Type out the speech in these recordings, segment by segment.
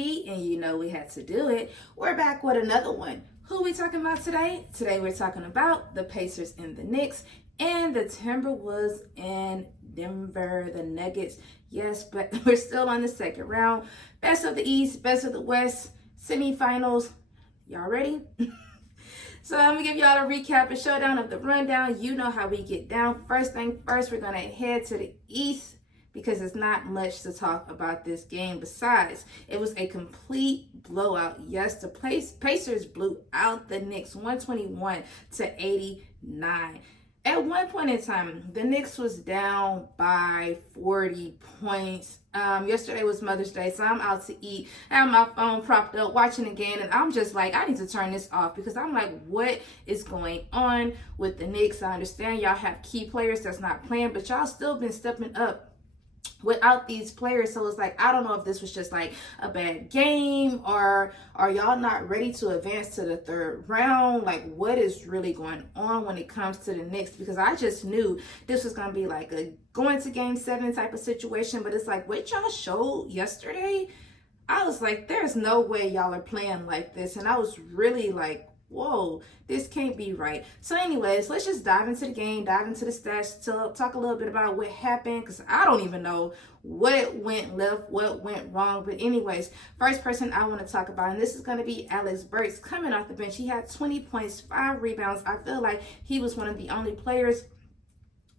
TV, and you know we had to do it. We're back with another one. Who we talking about today? Today we're talking about the Pacers and the Knicks and the Timberwolves and Denver, the Nuggets. Yes, but we're still on the second round. Best of the East, best of the West, semifinals. Y'all ready? So I'm going to give y'all a recap, a showdown of the rundown. You know how we get down. First thing first, we're going to head to the East because there's not much to talk about this game. Besides, it was a complete blowout. Yes, the Pacers blew out the Knicks 121-89. At one point in time, the Knicks was down by 40 points. Yesterday was Mother's Day, so I'm out to eat. I have my phone propped up watching again, and I'm just like, I need to turn this off because I'm like, what is going on with the Knicks? I understand y'all have key players that's not playing, but y'all still been stepping up without these players. So it's like, I don't know if this was just like a bad game, or are y'all not ready to advance to the third round? Like, what is really going on when it comes to the Knicks? Because I just knew this was going to be like a going to game 7 type of situation. But it's like what y'all showed yesterday, I was like, there's no way y'all are playing like this. And I was really like, whoa, this can't be right. So anyways, let's just dive into the game, dive into the stats, talk a little bit about what happened, because I don't even know what went left, what went wrong. But anyways, first person I want to talk about, and this is going to be Alex Burks coming off the bench. He had 20 points, 5 rebounds. I feel like he was one of the only players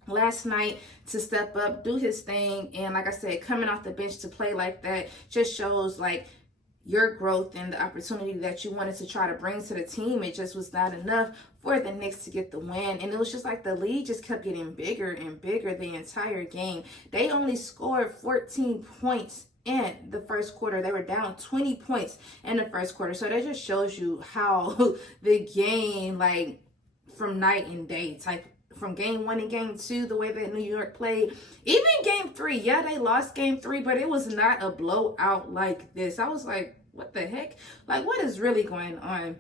last night to step up, do his thing. And like I said, coming off the bench to play like that just shows like your growth and the opportunity that you wanted to try to bring to the team. It just was not enough for the Knicks to get the win. And it was just like the lead just kept getting bigger and bigger the entire game. They only scored 14 points in the first quarter. They were down 20 points in the first quarter. So that just shows you how the game, like from night and day type, from game 1 and game 2, the way that New York played. Even game 3, yeah, they lost game 3, but it was not a blowout like this. I was like, what the heck? Like, what is really going on?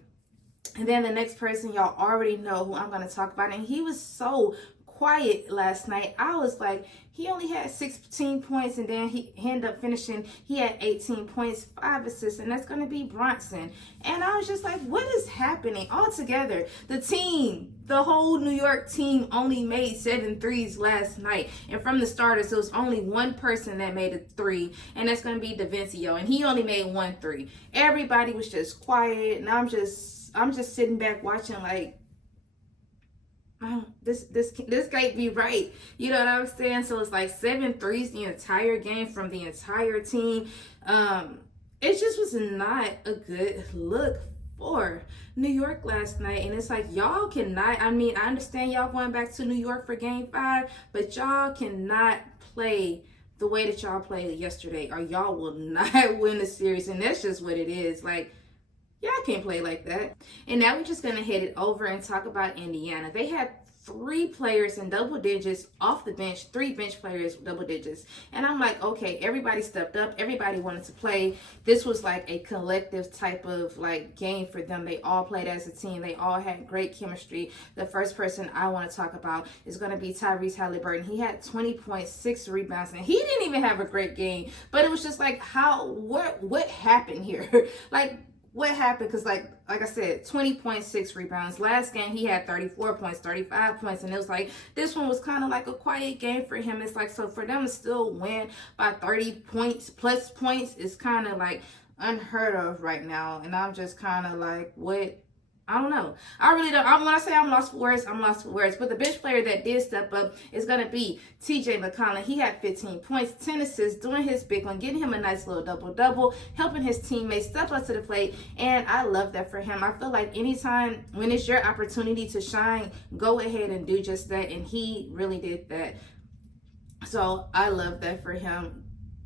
And then the next person, y'all already know who I'm going to talk about. And he was so quiet last night. I was like, he only had 16 points, and then he ended up finishing. He had 18 points, 5 assists, and that's going to be Bronson. And I was just like, what is happening altogether? The team, the whole New York team only made 7 threes last night. And from the starters, there was only one person that made a 3, and that's going to be DaVincio, and he only made 1 3. Everybody was just quiet, and I'm just sitting back watching like, oh, this can't be right. You know what I'm saying? So it's like 7 threes the entire game from the entire team. It just was not a good look for New York last night. And it's like, y'all cannot, I mean, I understand y'all going back to New York for game 5, but y'all cannot play the way that y'all played yesterday, or y'all will not win the series. And that's just what it is. Like, y'all can't play like that. And now we're just going to head it over and talk about Indiana. They had 3 players in double digits off the bench, 3 bench players double digits. And I'm like, okay, everybody stepped up. Everybody wanted to play. This was like a collective type of like game for them. They all played as a team. They all had great chemistry. The first person I want to talk about is going to be Tyrese Halliburton. He had 20 points, 6 rebounds, and he didn't even have a great game. But it was just like, what happened here? Like, what happened? Because like I said, 20.6 rebounds. Last game, he had 34 points, 35 points. And it was like, this one was kind of like a quiet game for him. It's like, so for them to still win by 30 points plus points is kind of like unheard of right now. And I'm just kind of like, what? I don't know. I really don't. When I say I'm lost for words, I'm lost for words. But the bench player that did step up is going to be TJ McConnell. He had 15 points, 10 assists, doing his big one, getting him a nice little double-double, helping his teammates step up to the plate. And I love that for him. I feel like anytime when it's your opportunity to shine, go ahead and do just that. And he really did that. So I love that for him.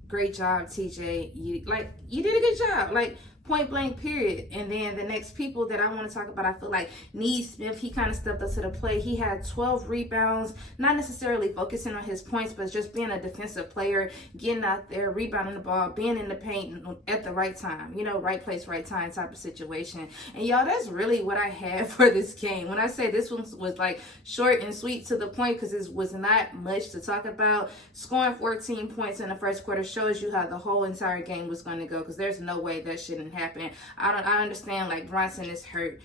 Great job, TJ. You did a good job. Like, Point blank, period. And then the next people that I want to talk about, I feel like Neesmith, he kind of stepped up to the plate. He had 12 rebounds, not necessarily focusing on his points, but just being a defensive player, getting out there, rebounding the ball, being in the paint at the right time, right place, right time type of situation. And y'all, that's really what I had for this game. When I say this one was like short and sweet to the point, because it was not much to talk about, scoring 14 points in the first quarter shows you how the whole entire game was going to go, because there's no way that shouldn't happen. I understand like Bronson is hurt,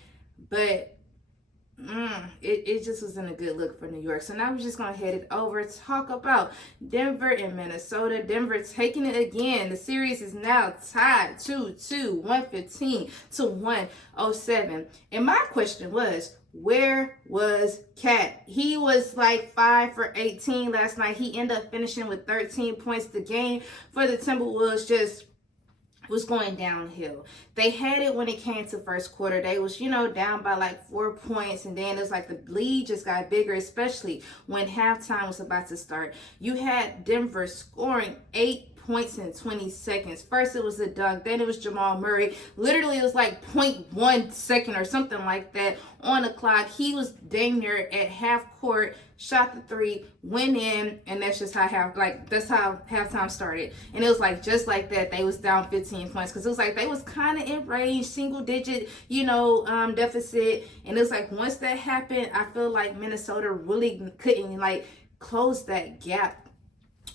but it just wasn't a good look for New York. So now we're just going to head it over, talk about Denver and Minnesota. Denver taking it again. The series is now tied 2-2, 115-107. And my question was, where was Cat? He was like 5 for 18 last night. He ended up finishing with 13 points. The game for the Timberwolves just was going downhill. They had it when it came to first quarter. They was, down by like 4 points, and then it was like the lead just got bigger, especially when halftime was about to start. You had Denver scoring 8 points in 20 seconds. First it was a dunk, then it was Jamal Murray. Literally it was like 0.1 second or something like that on the clock. He was dang near at half court, shot the three, went in, and that's just how that's how halftime started. And it was like just like that, they was down 15 points, because it was like they was kind of in range, single digit, deficit. And it was like once that happened, I feel like Minnesota really couldn't like close that gap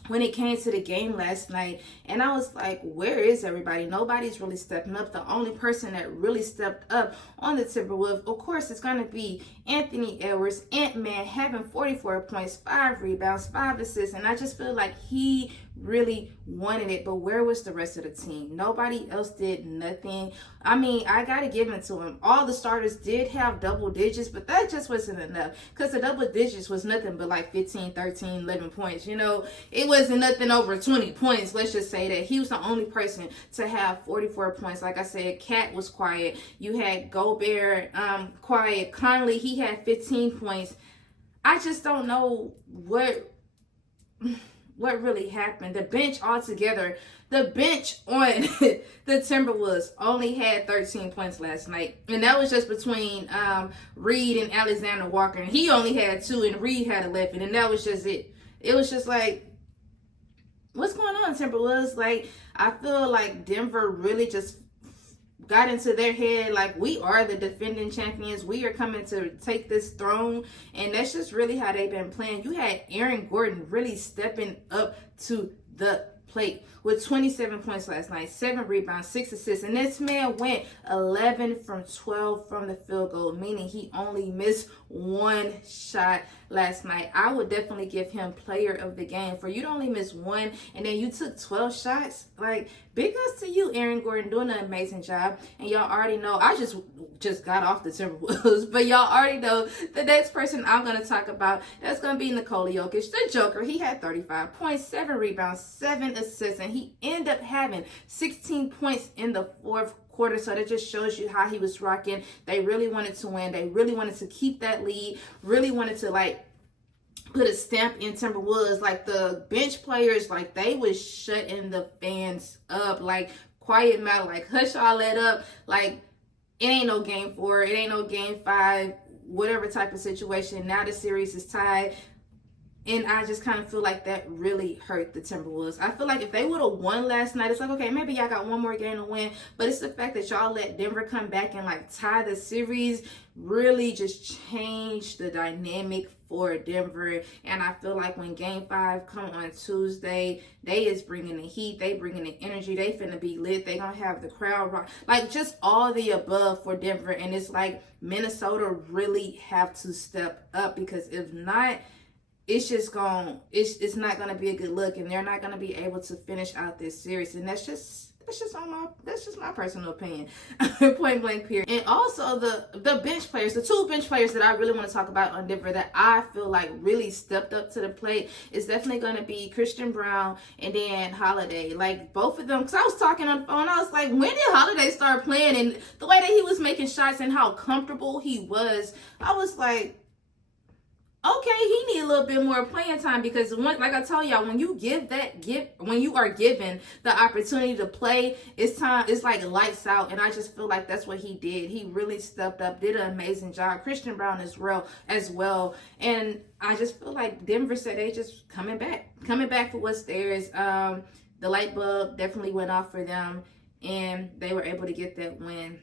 when it came to the game last night. And I was like, where is everybody? Nobody's really stepping up. The only person that really stepped up on the Timberwolves, of course, is going to be Anthony Edwards, Ant-Man, having 44 points, 5 rebounds, 5 assists. And I just feel like he really wanted it. But where was the rest of the team? Nobody else did nothing. I mean, I got to give it to him. All the starters did have double digits, but that just wasn't enough, because the double digits was nothing but like 15, 13, 11 points. It wasn't nothing over 20 points. Let's just say that he was the only person to have 44 points. Like I said, Cat was quiet. You had Gobert quiet. Conley, he had 15 points. I just don't know what really happened. The bench altogether, the bench on the Timberwolves only had 13 points last night. And that was just between Reed and Alexander Walker. And he only had 2 and Reed had 11. And that was just it. It was just like, what's going on, Timberwolves? Like, I feel like Denver really just got into their head like, we are the defending champions. We are coming to take this throne. And that's just really how they've been playing. You had Aaron Gordon really stepping up to the plate with 27 points last night, 7 rebounds, 6 assists. And this man went 11 from 12 from the field goal, meaning he only missed 1 shot last night. I would definitely give him player of the game. For you to only miss 1 and then you took 12 shots, like, big ups to you, Aaron Gordon, doing an amazing job. And y'all already know, I just got off the Timberwolves, but y'all already know the next person I'm going to talk about, that's going to be Nikola Jokic, the Joker. He had 35 points, 7 rebounds, 7 assists, and he ended up having 16 points in the fourth quarter. So that just shows you how he was rocking. They really wanted to win. They really wanted to keep that lead, really wanted to like put a stamp in Timberwolves. Like the bench players, like they was shutting the fans up, like quiet matter, like hush all that up. Like it ain't no game 4, it ain't no game 5, whatever type of situation. Now the series is tied. And I just kind of feel like that really hurt the Timberwolves. I feel like if they would have won last night, it's like, okay, maybe y'all got one more game to win. But it's the fact that y'all let Denver come back and like tie the series really just changed the dynamic for Denver. And I feel like when game 5 come on Tuesday, they is bringing the heat, they bringing the energy, they finna be lit, they gonna have the crowd rock, like just all the above for Denver. And it's like Minnesota really have to step up, because if not, it's just it's not gonna be a good look, and they're not gonna be able to finish out this series. And that's just my personal opinion. Point blank, period. And also the bench players, the 2 bench players that I really want to talk about on Denver that I feel like really stepped up to the plate is definitely going to be Christian Brown and then Holiday. Like both of them, because I was talking on the phone, I was like, when did Holiday start playing? And the way that he was making shots and how comfortable he was, I was like, okay, he need a little bit more playing time, because like I told y'all, when you when you are given the opportunity to play, it's time. It's like lights out, and I just feel like that's what he did. He really stepped up, did an amazing job. Christian Brown as well, and I just feel like Denver said they just coming back for what's theirs. The light bulb definitely went off for them, and they were able to get that win.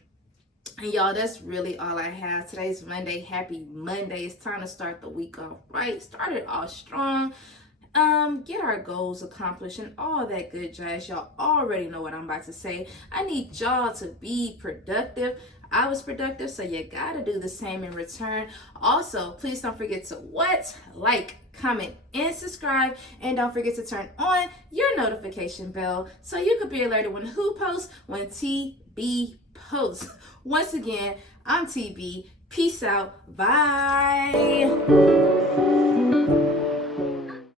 And y'all, that's really all I have. Today's Monday. Happy Monday. It's time to start the week off right. Start it off strong. Get our goals accomplished and all that good jazz. Y'all already know what I'm about to say. I need y'all to be productive. I was productive, so you gotta do the same in return. Also, please don't forget to like, comment, and subscribe. And don't forget to turn on your notification bell so you could be alerted when who posts, when TB posts. Once again, I'm TB. Peace out. Bye.